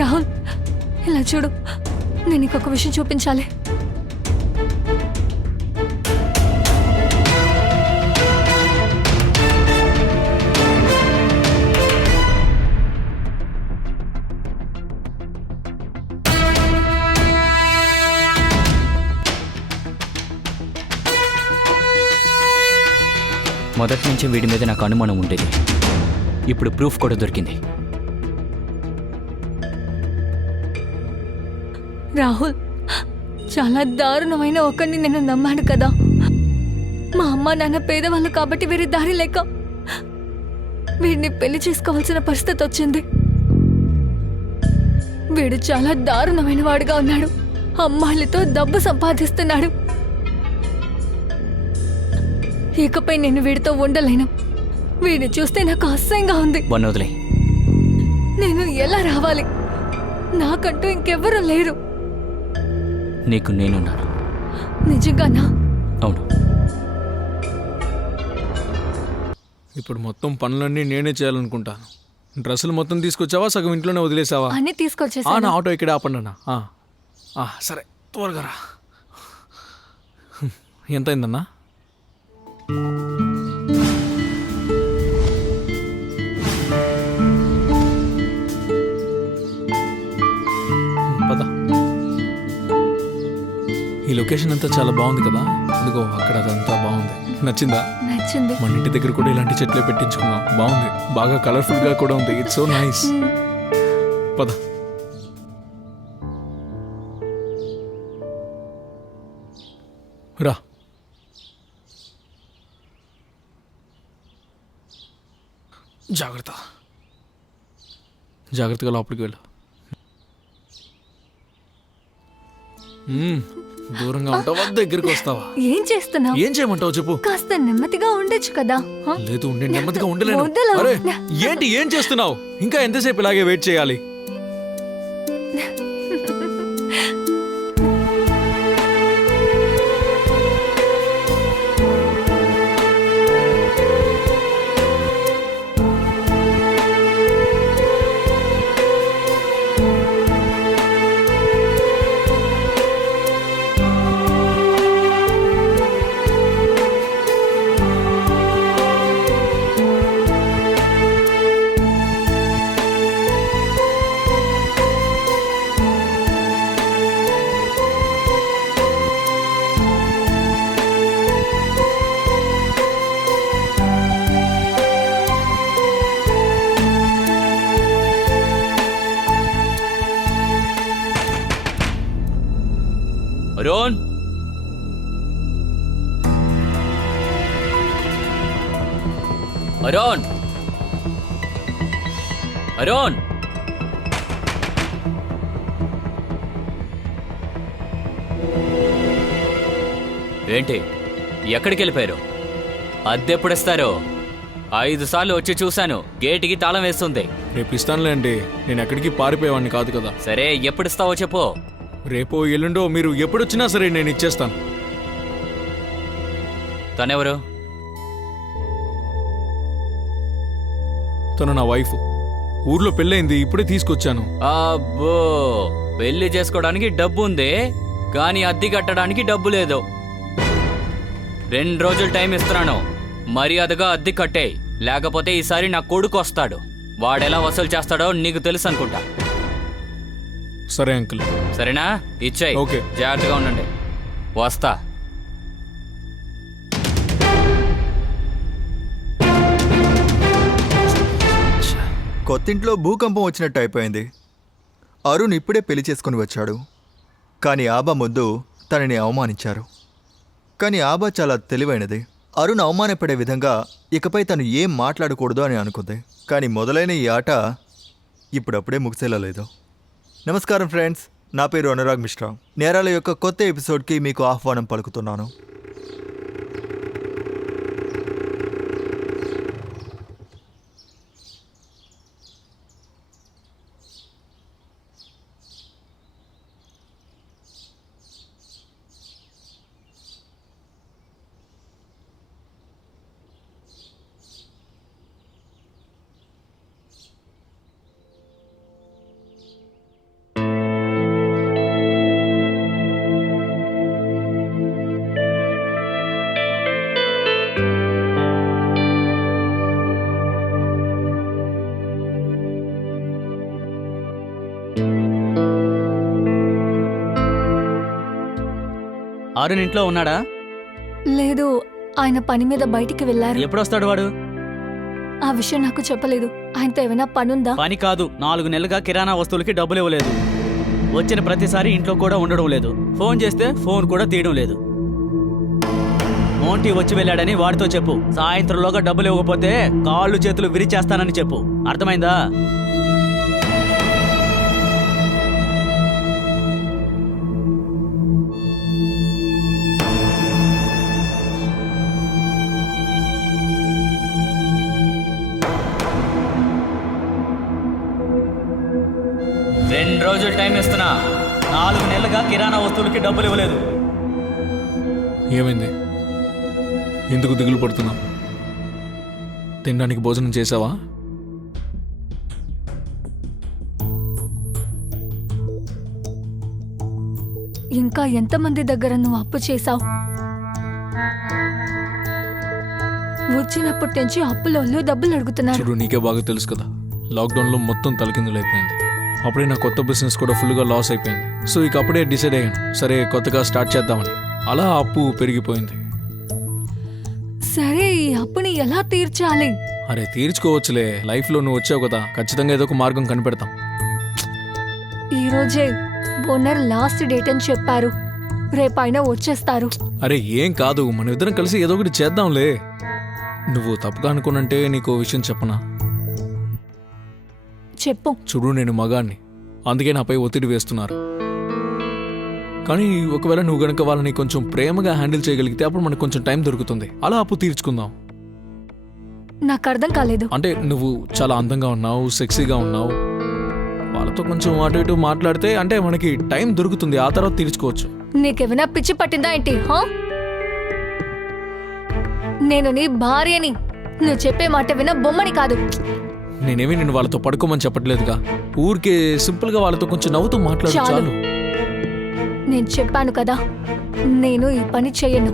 రాహుల్, ఇలా చూడు, నేను నీకొక విషయం చూపించాలి. మొదటి నుంచి వీడి మీద నాకు అనుమానం ఉండేది. ఇప్పుడు ప్రూఫ్ కూడా దొరికింది. రాహుల్, చాలా దారుణమైన ఒకరిని నేను నమ్మాను కదా. మా అమ్మ నాన్న పేదవాళ్ళు కాబట్టి వీరి దారి లేక వీడిని పెళ్లి చేసుకోవాల్సిన పరిస్థితి వచ్చింది. వీడు చాలా దారుణమైన వాడుగా ఉన్నాడు. అమ్మాయిలతో డబ్బు సంపాదిస్తున్నాడు. ఇకపై నేను వీడితో ఉండలేను. వీడిని చూస్తే నాకు అసహ్యంగా ఉంది. వనోదలే, నేను ఎలా రావాలి? నాకంటూ ఇంకెవ్వరూ లేరు. నీకు నేనున్నాను. నిజంగానా? అవును. ఇప్పుడు మొత్తం పనులన్నీ నేనే చేయాలనుకుంటాను. డ్రెస్సులు మొత్తం తీసుకొచ్చావా, సగం ఇంట్లోనే వదిలేసావా? అన్ని తీసుకొచ్చేసా. నా ఆటో ఇక్కడ ఆపండి అన్న. సరే, త్వరగా రా. ఎంత అయిందన్నా? పద. ఈ లొకేషన్ అంతా చాలా బాగుంది కదా. అదిగో అక్కడ అదంతా బాగుంది. నచ్చిందా? నచ్చింది. మన ఇంటి దగ్గర కూడా ఇలాంటి చెట్లే పెట్టించుకున్నాం. బాగుంది, బాగా కలర్ఫుల్ గా కూడా ఉంది. It's so nice. పద. రా. జాగ్రత్త, జాగ్రత్తగా లోపలికి వెళ్ళు. దూరంగా ఉంటావా, దగ్గరికి వస్తావా? ఏం చేస్తున్నావు? ఏం చేయమంటావు చెప్పు. కాస్త నెమ్మదిగా ఉండొచ్చు కదా. లేదు, నేను నెమ్మదిగా ఉండలేను. వదలు. అరే ఏంటి, ఏం చేస్తున్నావు? ఇంకా ఎంతసేపు ఇలాగే వెయిట్ చేయాలి? అరుణ్, అరుణ్, అరుణ్. ఏంటి, ఎక్కడికి వెళ్ళిపోయారు? అద్దెప్పుడిస్తారు? 5 సార్లు వచ్చి చూశాను. గేటుకి తాళం వేస్తుంది. రేపు ఇస్తానులే అండి. నేను ఎక్కడికి పారిపోయేవాడిని కాదు కదా. సరే, ఎప్పుడిస్తావో చెప్పు. రేపో ఎల్లుండో, మీరు ఎప్పుడొచ్చినా సరే నేను ఇచ్చేస్తాను. తనెవరు? తను నా వైఫ్. ఊర్లో పెళ్ళైంది, ఇప్పుడే తీసుకొచ్చాను. అబ్బో, పెళ్లి చేసుకోవడానికి డబ్బు ఉంది, కానీ అద్దె కట్టడానికి డబ్బు లేదు. 2 రోజులు టైం ఇస్తున్నాను. మర్యాదగా అద్దె కట్టేయ్, లేకపోతే ఈసారి నా కొడుకు వస్తాడు. వాడెలా వసూలు చేస్తాడో నీకు తెలుసు అనుకుంటా. సరే అంకుల్. సరేనా? ఇచ్చాయి. ఓకే. జాగ్రత్తగా ఉండండి. వస్తా. కొత్తింట్లో భూకంపం వచ్చినట్టు అయిపోయింది. అరుణ్ ఇప్పుడే పెళ్లి చేసుకుని వచ్చాడు. కానీ ఆబా ముందు తనని అవమానించారు. కానీ ఆబా చాలా తెలివైనది. అరుణ్ అవమానపడే విధంగా ఇకపై తను ఏం మాట్లాడకూడదు అని అనుకుంది. కానీ మొదలైన ఈ ఆట ఇప్పుడప్పుడే ముగిసేలా లేదు. నమస్కారం ఫ్రెండ్స్, నా పేరు అనురాగ్ మిశ్రా. నేరాల యొక్క కొత్త ఎపిసోడ్కి మీకు ఆహ్వానం పలుకుతున్నాను. అరుణ్ ఇంట్లో ఉన్నాడా? లేదు, ఆయన పని మీద బయటికి వెళ్ళారు. ఎప్పుడొస్తాడు వాడు? ఆ విషయం నాకు చెప్పలేదు. ఆయనతో ఏమైనా పనుందా? పని కాదు, 4 నెలలుగా కిరాణా వస్తువులకి డబ్బులు ఇవ్వలేదు. వచ్చిన ప్రతిసారి ఇంట్లో కూడా ఉండడం లేదు. ఫోన్ చేస్తే ఫోన్ కూడా తీయడం లేదు. మోంటీ వచ్చి వెళ్ళాడని వాడితో చెప్పు. సాయంత్రంలోగా డబ్బులు ఇవ్వకపోతే కాళ్ళు చేతులు విరిచేస్తానని చెప్పు. అర్థమైందా? రెండు రోజులు టైం ఇస్తున్నా. 4 నెలలుగా కిరాణా వస్తువులకి డబ్బులు ఇవ్వలేదు. ఏమైంది? ఎందుకు దిగులు పడుతున్నావు? తినడానికి భోజనం చేసావా? ఇంకా ఎంతమంది దగ్గర నువ్వు అప్పు చేశావు? వచ్చినప్పటి నుంచి అప్పులోళ్ళు డబ్బులు అడుగుతున్నారు. చూడు, నీకే బాగా తెలుసు కదా, లాక్డౌన్లో మొత్తం తలకిందులైపోయింది. అప్పుడే నా కొత్త బిజినెస్ కూడా ఫుల్గా లాస్ అయిపోయింది. సో ఇక అప్పుడే డిసైడ్ అయ్యాను, సరే కొత్తగా స్టార్ట్ చేద్దామని. అలా అప్పు పెరిగిపోయింది. సరే, ఈ అప్పుని ఎలా తీర్చాలి? అరే తీర్చుకోవచ్చులే, లైఫ్లో నువ్వు వచ్చావు కదా, ఖచ్చితంగా ఏదో ఒక మార్గం కనిపెడతాం. ఈ రోజే ఓనర్ లాస్ట్ డేట్ అని చెప్పారు. రేపైనా వచ్చేస్తారు. అరే ఏం కాదు, మనం ఇద్దరం కలిసి ఏదో ఒకటి చేద్దాంలే. నువ్వు తప్పుగా అనుకున్నంటే నీకు విషయం చెప్పనా? చెప్పు. చూడు, నేను మగాణ్ణి, అందుకే నాపై ఒత్తిడి వేస్తున్నారు. కానీ ఒకవేళ నువ్వు గనక వాళ్ళని కొంచెం ప్రేమగా హ్యాండిల్ చేయగలిగితే అప్పుడు మనకు కొంచెం టైం దొరుకుతుంది. అలా అప్పు తీర్చుకుందాం. నాకు అర్థం కాలేదు. అంటే నువ్వు చాలా అందంగా ఉన్నావు, సెక్సీగా ఉన్నావు. వాళ్ళతో కొంచెం అటు ఇటు మాట్లాడితే అంటే మనకి టైం దొరుకుతుంది, ఆ తర్వాత తీర్చుకోవచ్చు. నీకేమైనా పిచ్చి పట్టిందా ఏంటి? నేను నీ భార్యని. నువ్వు చెప్పే మాట విన బొమ్మని కాదు. నేనేమి నేను వాళ్ళతో పడుకోమని చెప్పట్లేదుగా, ఊరికే సింపుల్ గా వాళ్ళతో కొంచెం నవ్వుతూ మాట్లాడు చాలు. చాలు. నేను చెప్పాను కదా, నేను ఈ పని చెయ్యను.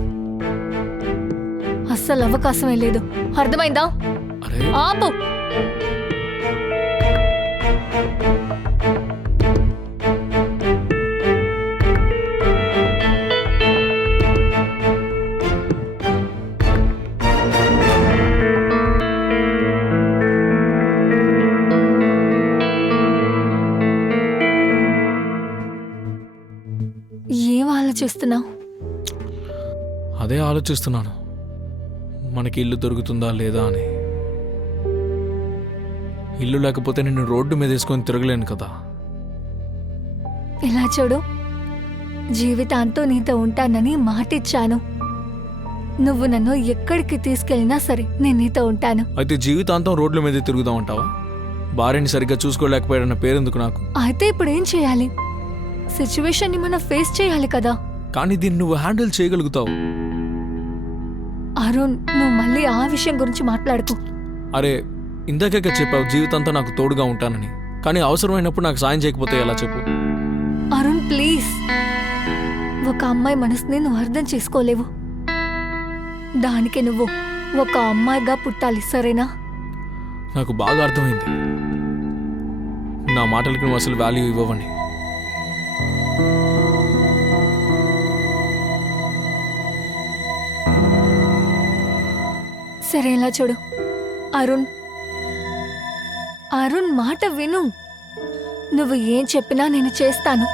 అస్సలు అవకాశమే లేదు. అర్థమైందా? అరే ఆపు. ఏం ఆలోచిస్తున్నావు? అదే ఆలోచిస్తున్నాను, మనకి ఇల్లు దొరుకుతుందా లేదా అని. ఇల్లు లేకపోతే నేను రోడ్డు మీద వేసుకొని తిరగలేను కదా. ఇలా చూడు, జీవితాంతం నీతో ఉంటానని మాటిచ్చాను. నువ్వు నన్ను ఎక్కడికి తీసుకెళ్ళినా సరే నేను నీతో ఉంటాను. అయితే జీవితాంతం రోడ్ల మీద తిరుగుదాం అంటావా? భార్యని సరిగ్గా చూసుకోలేకపోయాడన్న పేరెందుకు నాకు? అయితే ఇప్పుడు ఏం చేయాలి? సిచ్యువేషన్ ని మనం ఫేస్ చేయాలి కదా. కానీ దీన్ని నువ్వు హ్యాండిల్ చేయగలుగుతావు. అరుణ్, నువ్వు మళ్ళీ ఆ విషయం గురించి మాట్లాడుకో. అరే ఇందాకే చెప్పావు జీవితాంతా నాకు తోడుగా ఉంటానని, కానీ అవసరమైనప్పుడు నాకు సాయం చేయకపోతే ఎలా చెప్పు? అరుణ్ ప్లీజ్, ఒక అమ్మాయి మనసుని నువ్వు అర్థం చేసుకోలేవు. దానికి నువ్వు ఒక అమ్మాయిగా పుట్టాలి, సరేనా? నాకు బాగా అర్థమైంది, నా మాటలకి నువ్వు అసలు వాల్యూ ఇవ్వవని. సరే ఇలా చూడు అరుణ్, అరుణ్ మాట విను. నువ్వు ఏం చెప్పినా నేను చేస్తాను.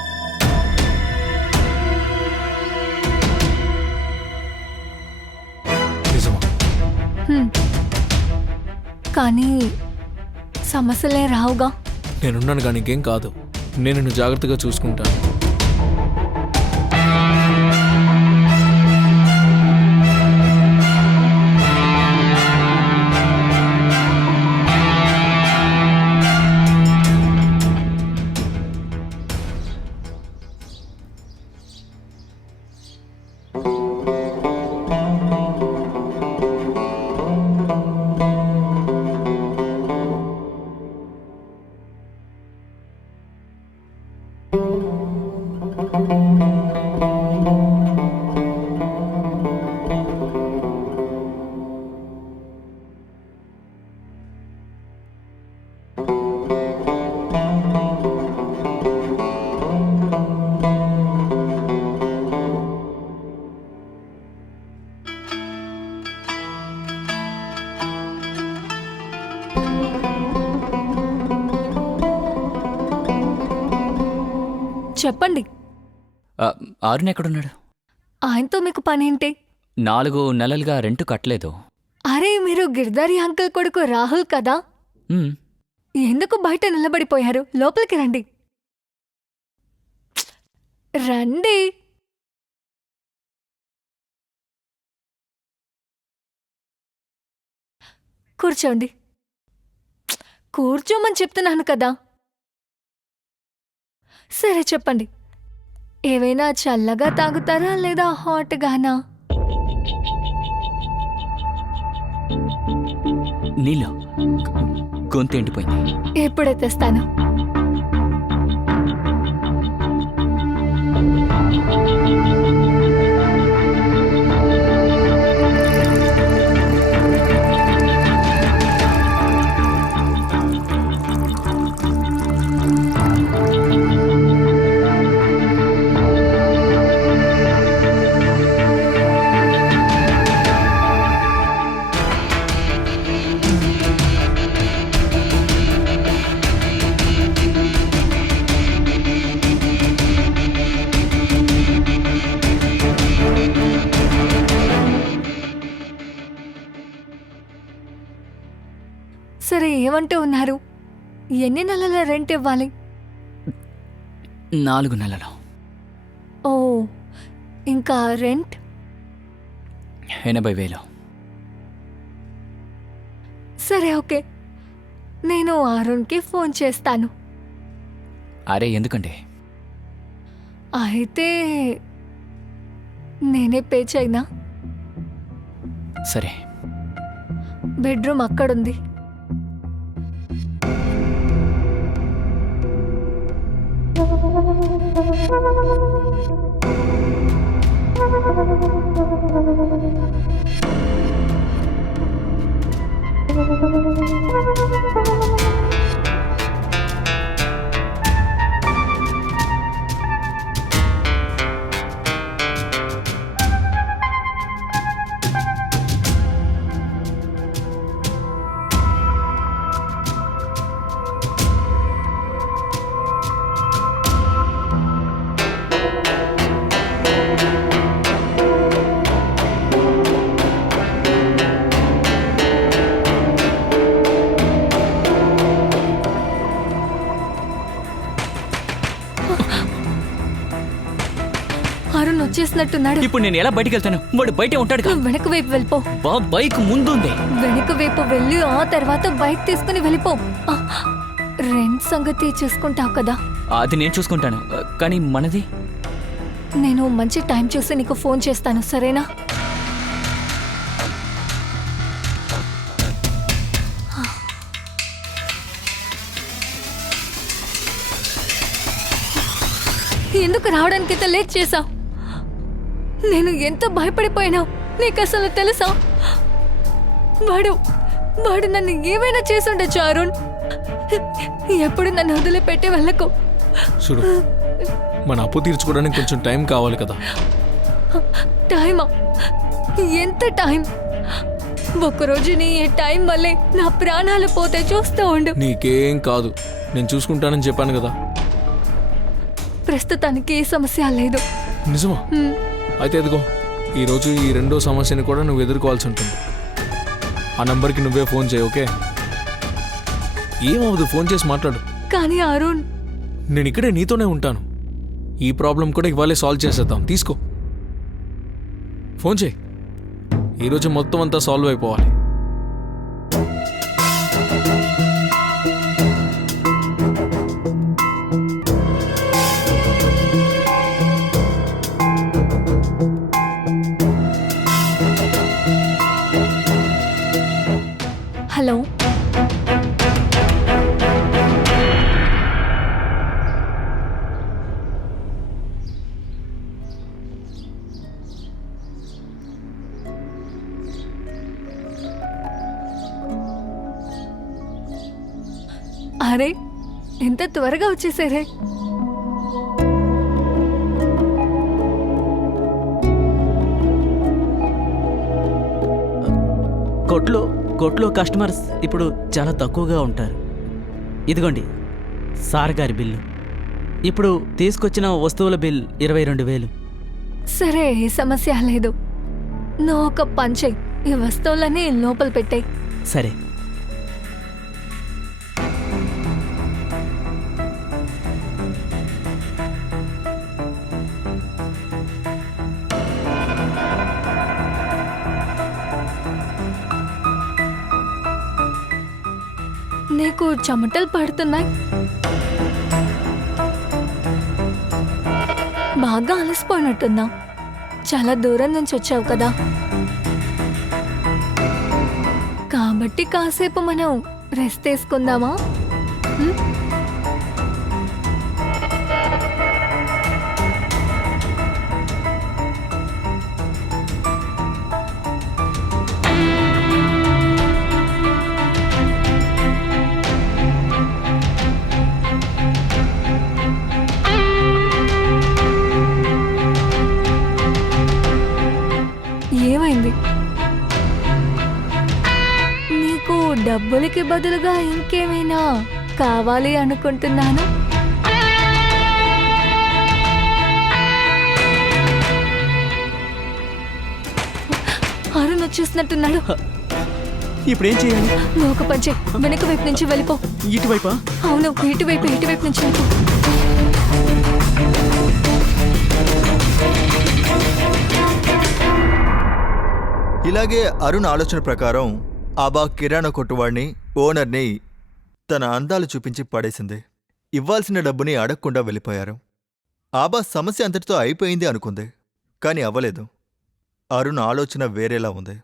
నిజమా? కానీ సమస్యలే రావుగా. నేనున్నాను కానీ ఇంకేం కాదు. నేను నిన్ను జాగ్రత్తగా చూసుకుంటాను. చెప్పండి. అరుణ్ ఎక్కడున్నాడు? ఆయనతో మీకు పనేంటి? 4 నెలలుగా రెంట్ కట్టలేదు. అరే మీరు గిర్దారి అంకుల్ కొడుకు రాహుల్ కదా? మ్, ఎందుకు బయట నిలబడిపోయారు? లోపలికి రండి. రండి. కూర్చోండి. కూర్చోమని చెప్తున్నాను కదా. సరే చెప్పండి, ఏవైనా చల్లగా తాగుతారా లేదా హాట్గానా? నీళ్ళు గొంతు ఎండిపోయింది. ఎప్పుడే తెస్తాను. సరే ఏమంటూ ఉన్నారు? ఎన్ని నెలల రెంట్ ఇవ్వాలి? 4 నెలలు. ఓ, ఇంకా రెంట్ 80,000. సరే ఓకే, నేను అరుణ్కి ఫోన్ చేస్తాను. అరే ఎందుకండి? అయితే నేనే పే చేయనా? సరే. బెడ్రూమ్ అక్కడుంది. అరుణ్ వచ్చేసినట్టున్నాడు. ఇప్పుడు నేను ఎలా బయటికి వెళ్తాను? వాడు బయటే ఉంటాడు కదా. నువ్వు వెనక వైపు వెళ్ళిపో. బైక్ ముందుంది. వెనక వైపు వెళ్ళి ఆ తర్వాత బైక్ తీసుకుని వెళ్ళిపో. ఆ, రెంట్ సంగతి చూసుకుంటావు కదా. అది నేను చూసుకుంటాను, కానీ మనది? నేను మంచి టైం చూసి నీకు ఫోన్ చేస్తాను, సరేనా? ఎందుకు రావడానికి ఇంత లేట్ చేశావు? నేను ఎంత భయపడిపోయినా నీకు అసలు తెలుసా? వాడు నన్ను ఏమైనా చేసుండొచ్చు అరుణ్. ఎప్పుడు నన్ను వదిలిపెట్టి వెళ్ళకు. చూడు, మన అప్పు తీర్చుకోవడానికి కొంచెం టైం కావాలి కదా. టైమా? ఎంత టైం? ఒక్కరోజు నీ ఈ టైం వల్లే నా ప్రాణాలు పోతే చూస్తూ ఉండు. నీకేం కాదు, నేను చూసుకుంటానని చెప్పాను కదా. ప్రస్తుతానికి ఏ సమస్య లేదు. నిజమా? హ్మ్. అయితే ఎదుగో, ఈరోజు ఈ రెండో సమస్యని కూడా నువ్వు ఎదుర్కోవాల్సి ఉంటుంది. ఆ నంబర్కి నువ్వే ఫోన్ చేయి, ఓకే? ఏమవదు, ఫోన్ చేసి మాట్లాడు. కానీ అరుణ్, నేను ఇక్కడే నీతోనే ఉంటాను. ఈ ప్రాబ్లం కూడా ఇవాళే సాల్వ్ చేసేద్దాం. తీసుకో, ఫోన్ చేయి. ఈరోజు మొత్తం అంతా సాల్వ్ అయిపోవాలి. హలో. అరే, ఎంత త్వరగా వచ్చేసారే. కొట్లో కస్టమర్స్ ఇప్పుడు చాలా తక్కువగా ఉంటారు. ఇదిగోండి సార్ గారి బిల్లు. ఇప్పుడు తీసుకొచ్చిన వస్తువుల బిల్ 22,000. సరే సమస్య లేదు. నువ్వు ఒక పని చెయ్యి, ఈ వస్తువులని లోపల పెట్టాయి. సరే. నీకు చెమటలు పడుతున్నాయి, బాగా అలసిపోయినట్టున్నా. చాలా దూరం నుంచి వచ్చావు కదా, కాబట్టి కాసేపు మనం రెస్ట్ తీసుకుందామా? ఉం? ఏమైంది? నీకు డబ్బులకి బదులుగా ఇంకేమైనా కావాలి అనుకుంటున్నాను. అరుణ్ వచ్చేసినట్టున్నాడు. ఇప్పుడేం చేయాలి? నువ్వు ఒక పని చెయ్, వెనక వైపు నుంచి వెళ్ళిపో. ఇటువైపా? అవును, ఇటువైపు నుంచి వెళ్ళిపో. ఇలాగే అరుణ్ ఆలోచన ప్రకారం ఆబా కిరాణా కొట్టువాడిని, ఓనర్ని తన అందాలు చూపించి పడేసింది. ఇవ్వాల్సిన డబ్బుని అడగకుండా వెళ్ళిపోయారు. ఆబా సమస్య అంతటితో అయిపోయింది అనుకుంది, కానీ అవ్వలేదు. అరుణ్ ఆలోచన వేరేలా ఉంది.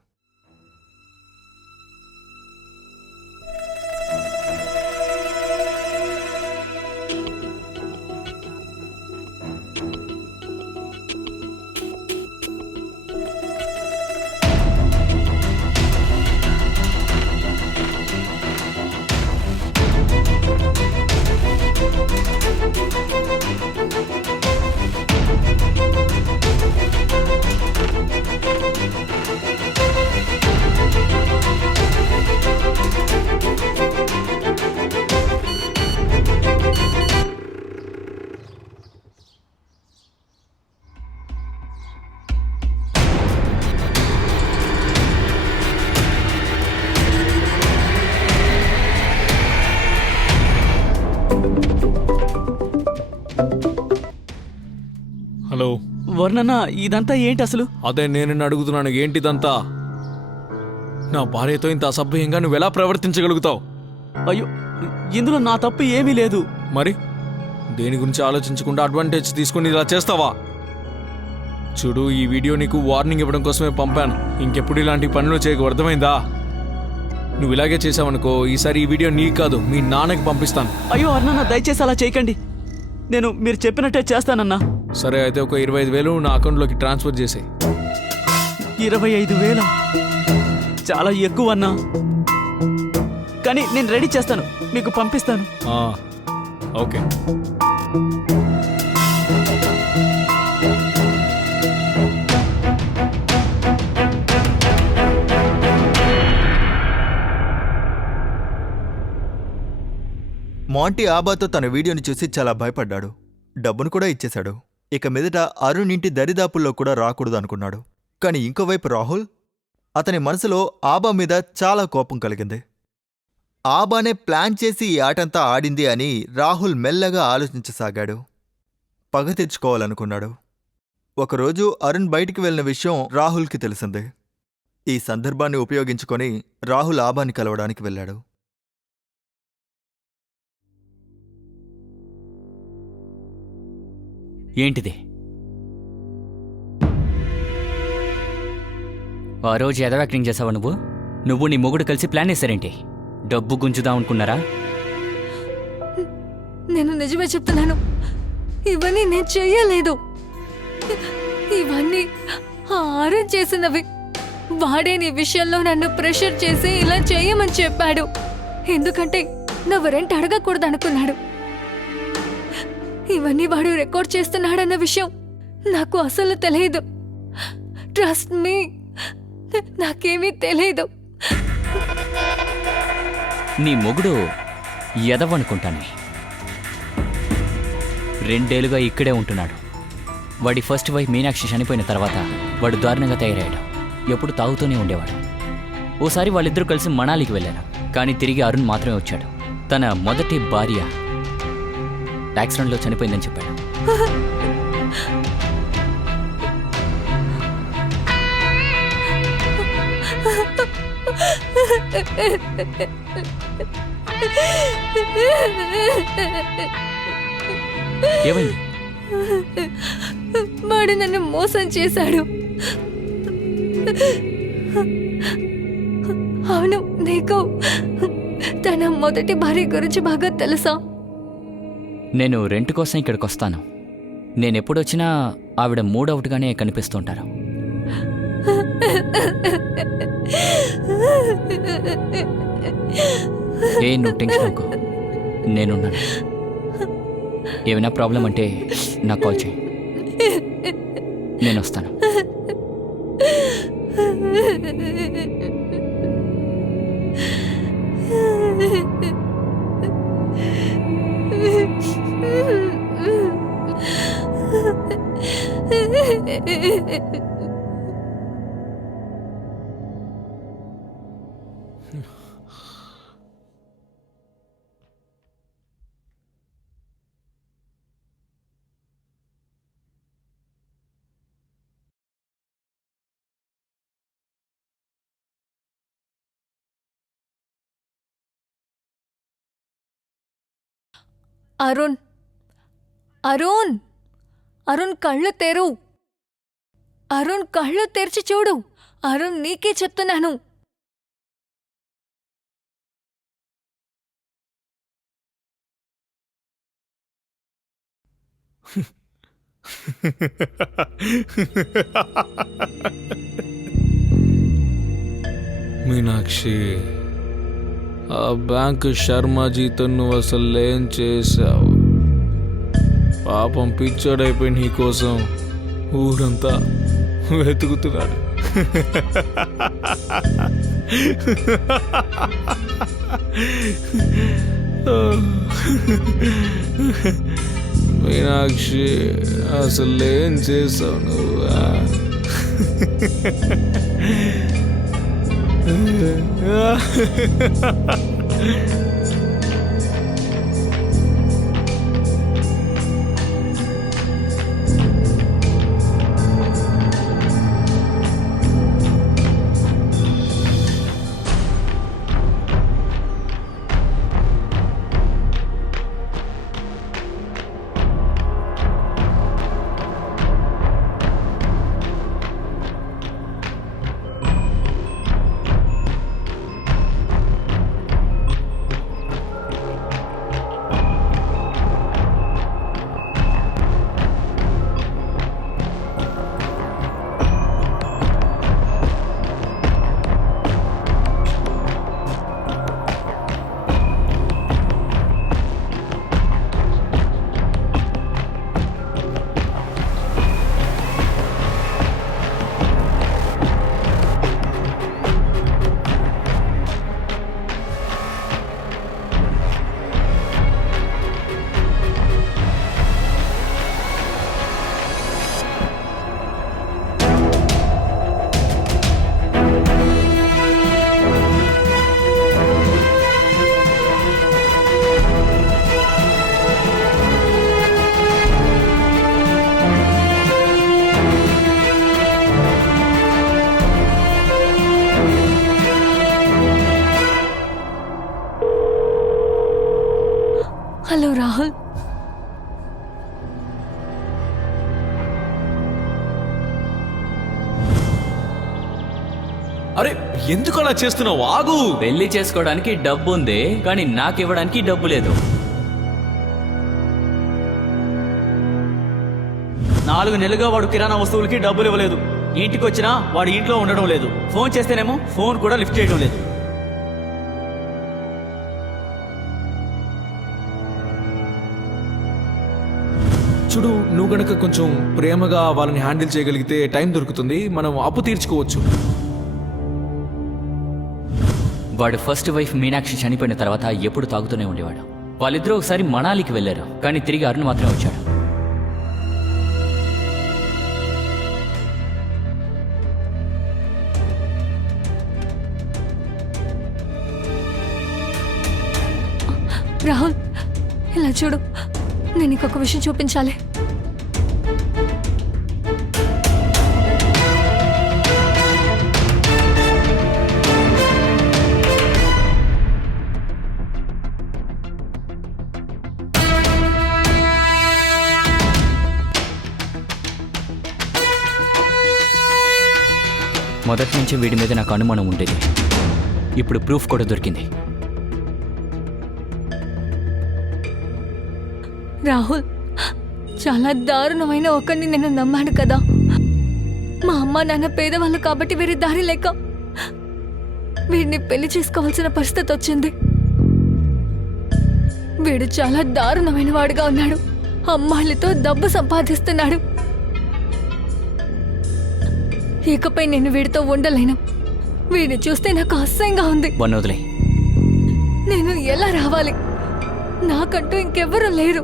హలో వర్ణన్న, ఇదంతా ఏంటి అసలు? అదే నేను అడుగుతున్నాను, ఏంటిదంతా? నా భార్యతో ఇంత అసభ్యంగా నువ్వు ఎలా ప్రవర్తించగలుగుతావు? అయ్యో, ఇందులో నా తప్పు ఏమీ లేదు. మరి దేని గురించి ఆలోచించకుండా అడ్వాంటేజ్ తీసుకుని ఇలా చేస్తావా? చూడు, ఈ వీడియో నీకు వార్నింగ్ ఇవ్వడం కోసమే పంపాను. ఇంకెప్పుడు ఇలాంటి పనులు చేయకు, అర్థమైందా? నువ్వు ఇలాగే చేసావనుకో, ఈసారి ఈ వీడియో నీకు కాదు, మీ నాన్నకి పంపిస్తాను. అయ్యో అన్న, దయచేసి అలా చేయకండి. నేను మీరు చెప్పినట్టే చేస్తానన్నా. సరే, అయితే ఒక 25,000 నా అకౌంట్లోకి ట్రాన్స్ఫర్ చేసేయి. 25,000? చాలా ఎక్కువ అన్నా, కానీ నేను రెడీ చేస్తాను, మీకు పంపిస్తాను. ఓకే. మాంటీ ఆబాతో తన వీడియోని చూసి చాలా భయపడ్డాడు. డబ్బును కూడా ఇచ్చేశాడు. ఇక మీదట అరుణ్ ఇంటి దరిదాపుల్లో కూడా రాకూడదు అనుకున్నాడు. కాని ఇంకోవైపు రాహుల్, అతని మనసులో ఆబా మీద చాలా కోపం కలిగింది. ఆబానే ప్లాన్ చేసి ఈ ఆటంతా ఆడింది అని రాహుల్ మెల్లగా ఆలోచించసాగాడు. పగ తెచ్చుకోవాలనుకున్నాడు. ఒకరోజు అరుణ్ బయటికి వెళ్లిన విషయం రాహుల్కి తెలిసింది. ఈ సందర్భాన్ని ఉపయోగించుకొని రాహుల్ ఆబాని కలవడానికి వెళ్ళాడు. ఏంటిది? ఆ రోజు ఎదవ యాక్టింగ్ చేసావా నువ్వు నీ మొగుడు కలిసి ప్లాన్ వేశారేంటి? డబ్బు గుంజుదాం అనుకున్నారా? నేను నిజమే చెప్తున్నాను, ఇవన్నీ నేను చెయ్యలేదు. ఇవన్నీ ఆరెంజ్ చేసినవి. వాడే నీ విషయంలో నన్ను ప్రెషర్ చేసి ఇలా చేయమని చెప్పాడు. ఎందుకంటే నా రెంట్ అడగకూడదు అనుకున్నాడు. ఇవన్నీ వాడు రికార్డ్ చేస్తున్నాడన్న విషయం నాకు అసలు తెలియదు. ట్రస్ట్ మీ, నాకేమీ తెలియదు. నీ మొగుడు ఎదవనుకుంటాను. 2 ఏళ్లుగా ఇక్కడే ఉంటున్నాడు. వాడి ఫస్ట్ వైఫ్ మీనాక్షి చనిపోయిన తర్వాత వాడు దారుణంగా తయారయ్యాడు. ఎప్పుడు తాగుతూనే ఉండేవాడు. ఓసారి వాళ్ళిద్దరూ కలిసి మనాలికి వెళ్ళారు. కానీ తిరిగి అరుణ్ మాత్రమే వచ్చాడు. తన మొదటి భార్య యాక్సిడెంట్లో చనిపోయిందని చెప్పాడు. ఏమైంది? వాడు నన్ను మోసం చేశాడు. అవును, నీకు తన మొదటి భార్య గురించి బాగా తెలుసా? నేను రెంట్ కోసం ఇక్కడికి వస్తాను. నేనెప్పుడొచ్చినా ఆవిడ మూడవుట్గానే కనిపిస్తుంటారు. నువ్వు టెన్షన్ అనుకో, నేనున్నాను. ఏమైనా ప్రాబ్లం అంటే నాకు కాల్ చేయి, నేను వస్తాను. అరుణ్, అరుణ్, అరుణ్ కళ్ళు తెరు. అరుణ్ కళ్ళు తెరిచి చూడు. అరుణ్, నీకే చెప్తున్నాను. మీనాక్షి, ఆ బ్యాంకు శర్మాజీతో నువ్వు అసలు ఏం చేశావు? పాపం పిచ్చోడైపోయి నీ కోసం ఊరంతా వెతుకుతున్నాడు. మీనాక్షి, అసలు ఏం చేసావు నువ్వు? హలో రాహుల్. అరే, ఎందుకు అలా చేస్తున్నావు? ఆగు. పెళ్లి చేసుకోవడానికి డబ్బు ఉంది, కానీ నాకు ఇవ్వడానికి డబ్బు లేదు. 4 నెలలుగా వాడు కిరాణా వస్తువులకి డబ్బులు ఇవ్వలేదు. ఇంటికి వచ్చినా వాడు ఇంట్లో ఉండడం లేదు. ఫోన్ చేస్తేనేమో ఫోన్ కూడా లిఫ్ట్ చేయడం లేదు. చూడు, నువ్వు గనక కొంచెం ప్రేమగా వాళ్ళని హ్యాండిల్ చేయగలిగితే టైం దొరుకుతుంది, మనం అప్పు తీర్చుకోవచ్చు. వాడు ఫస్ట్ వైఫ్ మీనాక్షి చనిపోయిన తర్వాత ఎప్పుడు తాగుతూనే ఉండేవాడు. వాళ్ళిద్దరూ ఒకసారి మనాలికి వెళ్ళారు, కానీ తిరిగి అరుణ్ మాత్రమే వచ్చాడు. రాహుల్, ఇలా చూడు, నేను నీకు ఒక విషయం చూపించాలి. మొదటి నుంచి వీడి మీద నాకు అనుమానం ఉండేది. ఇప్పుడు ప్రూఫ్ కూడా దొరికింది. రాహుల్, చాలా దారుణమైన ఒకరిని నేను నమ్మాను కదా. మా అమ్మ నాన్న పేదవాళ్ళు కాబట్టి వేరే దారి లేక వీడిని పెళ్లి చేసుకోవాల్సిన పరిస్థితి వచ్చింది. వీడు చాలా దారుణమైన వాడుగా ఉన్నాడు. అమ్మాయిలతో డబ్బు సంపాదిస్తున్నాడు. ఇకపై నేను వీడితో ఉండలేను. వీడిని చూస్తే నాకు అసహ్యంగా ఉంది. వన్నోదులే. నేను ఎలా రావాలి? నాకంటూ ఇంకెవ్వరూ లేరు.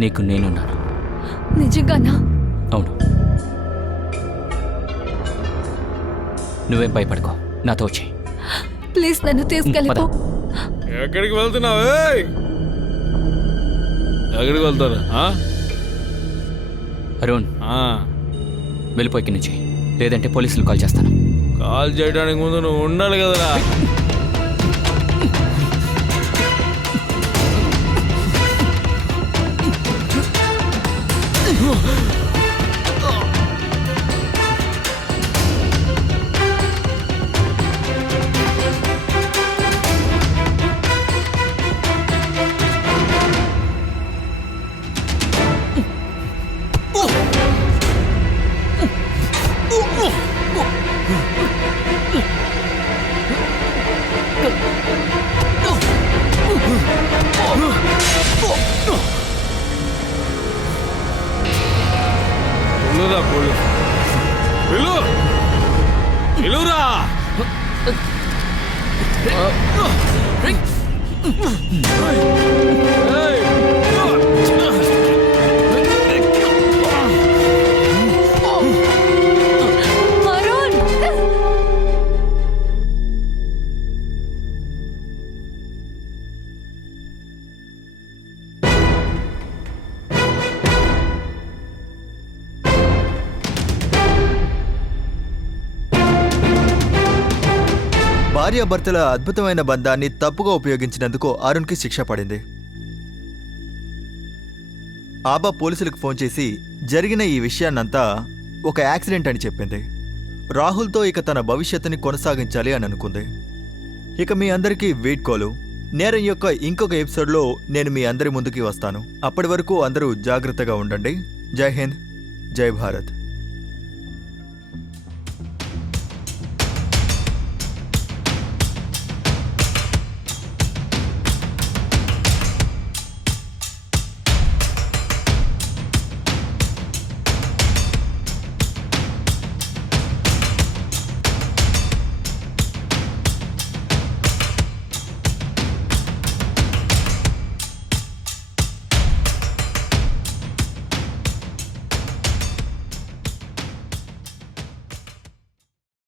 నీకు నేనున్నాను. నిజంగానా? అవును. నువ్వేం భయపడుకో, నాతో వచ్చి. ప్లీజ్ నన్ను తీసుకెళ్ళిపో. ఎక్కడికి వెళ్తున్నావు? ఎక్కడికి వెళ్తారు? అరుణ్, వెళ్ళిపోయి ఇక్కడి నుంచి, లేదంటే పోలీసులు కాల్ చేస్తాను. కాల్ చేయడానికి ముందు నువ్వు ఉండాలి కదరా. పిలురా. అరుణ్! భార్యాభర్తల అద్భుతమైన బంధాన్ని తప్పుగా ఉపయోగించినందుకు అరుణ్కి శిక్ష పడింది. ఆబా పోలీసులకు ఫోన్ చేసి జరిగిన ఈ విషయాన్నంతా ఒక యాక్సిడెంట్ అని చెప్పింది. రాహుల్తో ఇక తన భవిష్యత్తుని కొనసాగించాలి అని అనుకుంది. ఇక మీ అందరికీ వీడ్కోలు. నేరం యొక్క ఇంకొక ఎపిసోడ్లో నేను మీ అందరి ముందుకి వస్తాను. అప్పటి వరకు అందరూ జాగ్రత్తగా ఉండండి. జై హింద్, జై భారత్.